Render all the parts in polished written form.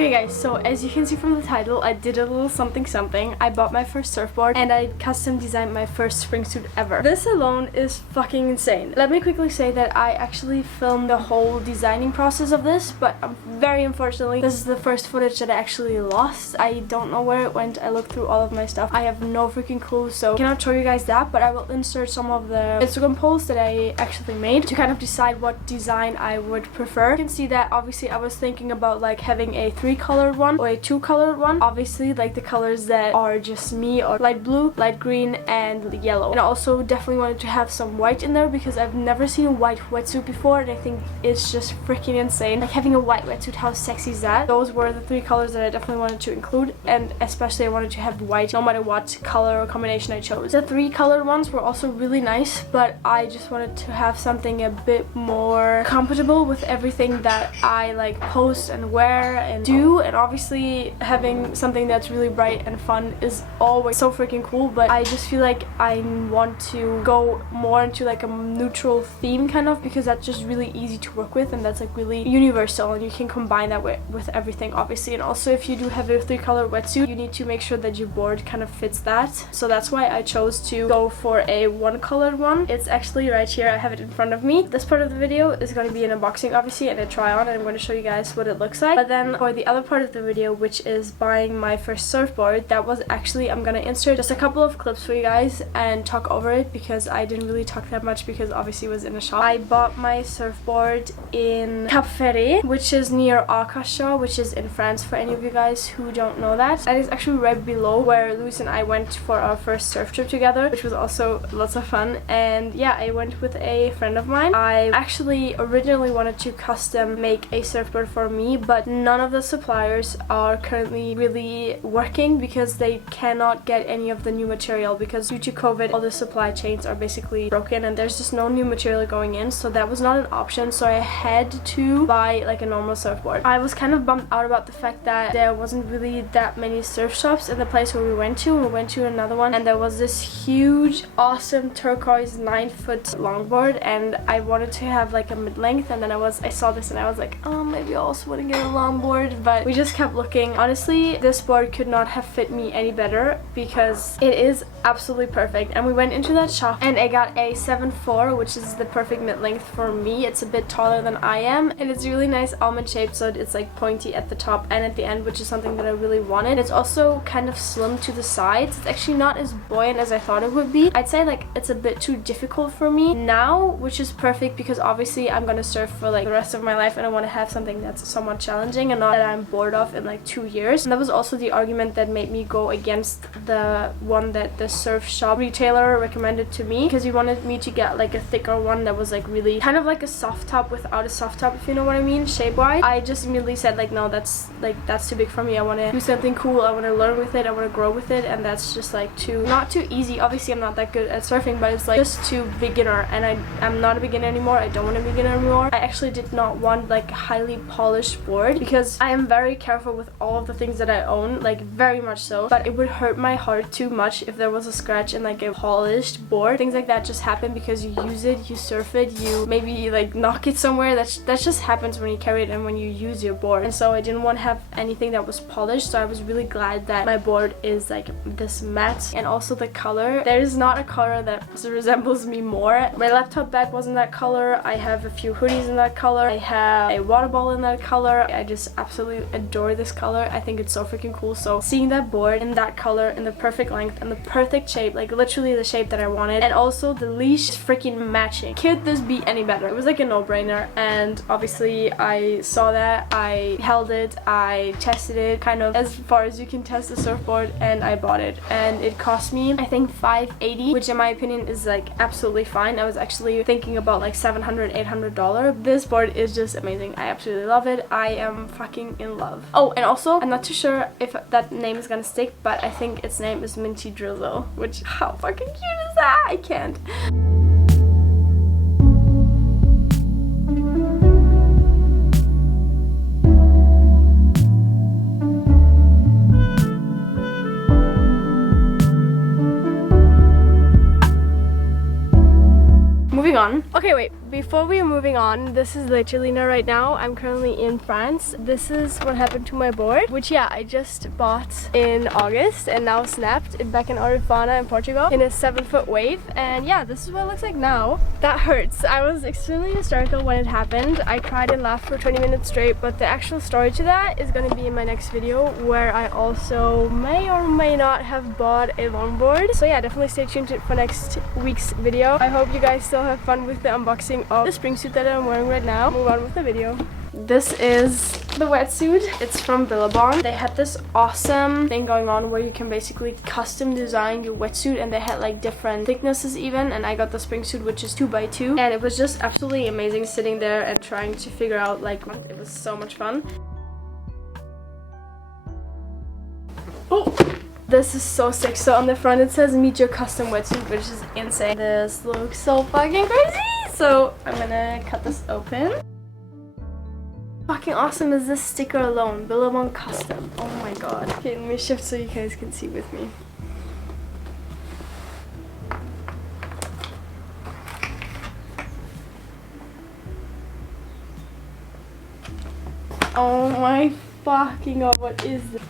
Okay guys, so as you can see from the title, I did a little something something. I bought my first surfboard and I custom designed my first spring suit ever. This alone is fucking insane. Let me quickly say that I actually filmed the whole designing process of this, but very unfortunately this is the first footage that I actually lost. I don't know where it went. I looked through all of my stuff. I have no freaking clue, so I cannot show you guys that, but I will insert some of the Instagram posts that I actually made to kind of decide what design I would prefer. You can see that obviously I was thinking about like having a 3-colored one or a 2-colored one. Obviously like the colors that are just me are light blue, light green, and yellow. And I also definitely wanted to have some white in there because I've never seen a white wetsuit before, and I think it's just freaking insane. Like having a white wetsuit, how sexy is that? Those were the 3 colors that I definitely wanted to include, and especially I wanted to have white no matter what color or combination I chose. The 3-colored ones were also really nice, but I just wanted to have something a bit more compatible with everything that I like post and wear and do. And obviously having something that's really bright and fun is always so freaking cool, but I just feel like I want to go more into like a neutral theme kind of, because that's just really easy to work with and that's like really universal and you can combine that with everything obviously. And also if you do have a 3-color wetsuit, you need to make sure that your board kind of fits that. So that's why I chose to go for a 1-colored one. It's actually right here. I have it in front of me. This part of the video is going to be an unboxing obviously and a try on, and I'm going to show you guys what it looks like. But then for the other part of the video, which is buying my first surfboard, that was actually, I'm going to insert just a couple of clips for you guys and talk over it because I didn't really talk that much because obviously it was in a shop. I bought my surfboard in Cap Ferret, which is near Arcachon, which is in France for any of you guys who don't know that. That is actually right below where Luis and I went for our first surf trip together, which was also lots of fun. And yeah, I went with a friend of mine. I actually originally wanted to custom make a surfboard for me, but none of the suppliers are currently really working because they cannot get any of the new material, because due to COVID all the supply chains are basically broken and there's just no new material going in, so that was not an option. So I had to buy like a normal surfboard. I was kind of bummed out about the fact that there wasn't really that many surf shops in the place where we went to. We went to another one and there was this huge awesome turquoise 9-foot longboard, and I wanted to have like a mid-length, and then I saw this and I was like, oh, maybe I also want to get a longboard. But we just kept looking. Honestly, this board could not have fit me any better because it is absolutely perfect. And we went into that shop and I got a 7.4, which is the perfect mid-length for me. It's a bit taller than I am and it's really nice almond shaped, so it's like pointy at the top and at the end, which is something that I really wanted. It's also kind of slim to the sides. It's actually not as buoyant as I thought it would be. I'd say like it's a bit too difficult for me now, which is perfect because obviously I'm gonna surf for like the rest of my life and I want to have something that's somewhat challenging and not that I'm bored of in like 2 years. And that was also the argument that made me go against the one that the surf shop retailer recommended to me, because he wanted me to get like a thicker one that was like really kind of like a soft top without a soft top, if you know what I mean, shape wise. I just immediately said like, no, that's too big for me. I want to do something cool. I want to learn with it. I want to grow with it, and that's just like not too easy. Obviously I'm not that good at surfing, but it's like just too beginner, and I'm not a beginner anymore. I don't want to be a beginner anymore. I actually did not want like a highly polished board because I am very careful with all of the things that I own, like very much so, but it would hurt my heart too much if there was a scratch in like a polished board. Things like that just happen because you use it, you surf it, you maybe like knock it somewhere. That just happens when you carry it and when you use your board. And so I didn't want to have anything that was polished, so I was really glad that my board is like this matte. And also the color, there is not a color that resembles me more. My laptop bag was in that color. I have a few hoodies in that color. I have a water bottle in that color. I just absolutely adore this color. I think it's so freaking cool. So seeing that board in that color, in the perfect length and the perfect shape, like literally the shape that I wanted, and also the leash is freaking matching. Could this be any better? It was like a no-brainer, and obviously I saw that, I held it, I tested it kind of as far as you can test a surfboard, and I bought it. And it cost me I think $580, which in my opinion is like absolutely fine. I was actually thinking about like $700-800. This board is just amazing. I absolutely love it. I am fucking in love. Oh, and also I'm not too sure if that name is gonna stick, but I think its name is Minty Drizzle, which, how fucking cute is that? I can't. Moving on. Okay, wait. before we are moving on, this is literally Lena right now. I'm currently in France. This is what happened to my board, which yeah, I just bought in August and now snapped it back in Orifana in Portugal in a 7-foot wave. And yeah, this is what it looks like now. That hurts. I was extremely hysterical when it happened. I cried and laughed for 20 minutes straight, but the actual story to that is going to be in my next video, where I also may or may not have bought a longboard. So yeah, definitely stay tuned for next week's video. I hope you guys still have fun with the unboxing of the spring suit that I'm wearing right now. Move on with the video. This is the wetsuit. It's from Billabong. They had this awesome thing going on where you can basically custom design your wetsuit, and they had like different thicknesses even, and I got the spring suit, which is 2x2, and it was just absolutely amazing sitting there and trying to figure out like it was so much fun. Oh, this is so sick. So on the front it says meet your custom wetsuit, which is insane. This looks so fucking crazy. So I'm gonna cut this open. Fucking awesome is this sticker alone. Billabong custom. Oh my god. Okay, let me shift so you guys can see with me. Oh my fucking god, what is this?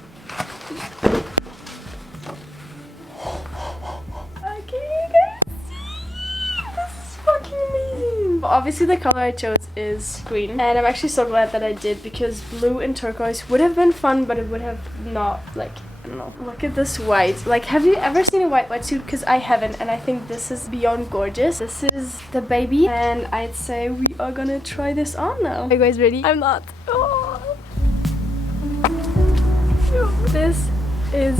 Obviously the color I chose is green, and I'm actually so glad that I did, because blue and turquoise would have been fun, but it would have not, like, I don't know. Look at this white. Like, have you ever seen a white wetsuit? Because I haven't, and I think this is beyond gorgeous. This is the baby, and I'd say we are gonna try this on now. Are you guys ready? I'm not. Oh. This is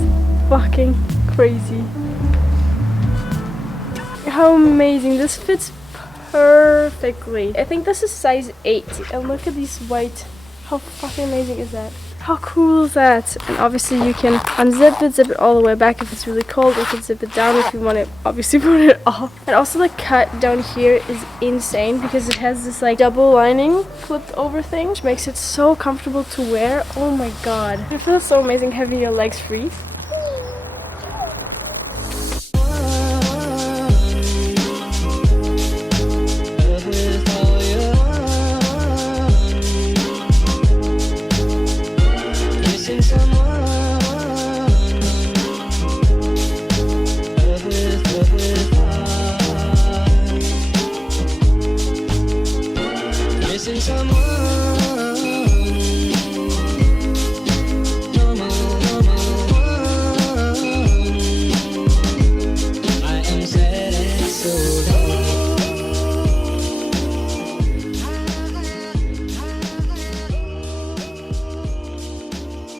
fucking crazy. How amazing. This fits perfectly. I think this is size 8, and look at these white. How fucking amazing is that? How cool is that? And obviously you can unzip it, zip it all the way back if it's really cold. You can zip it down if you want to obviously put it off. And also the cut down here is insane, because it has this like double lining flipped over thing, which makes it so comfortable to wear. Oh my god. It feels so amazing having your legs free.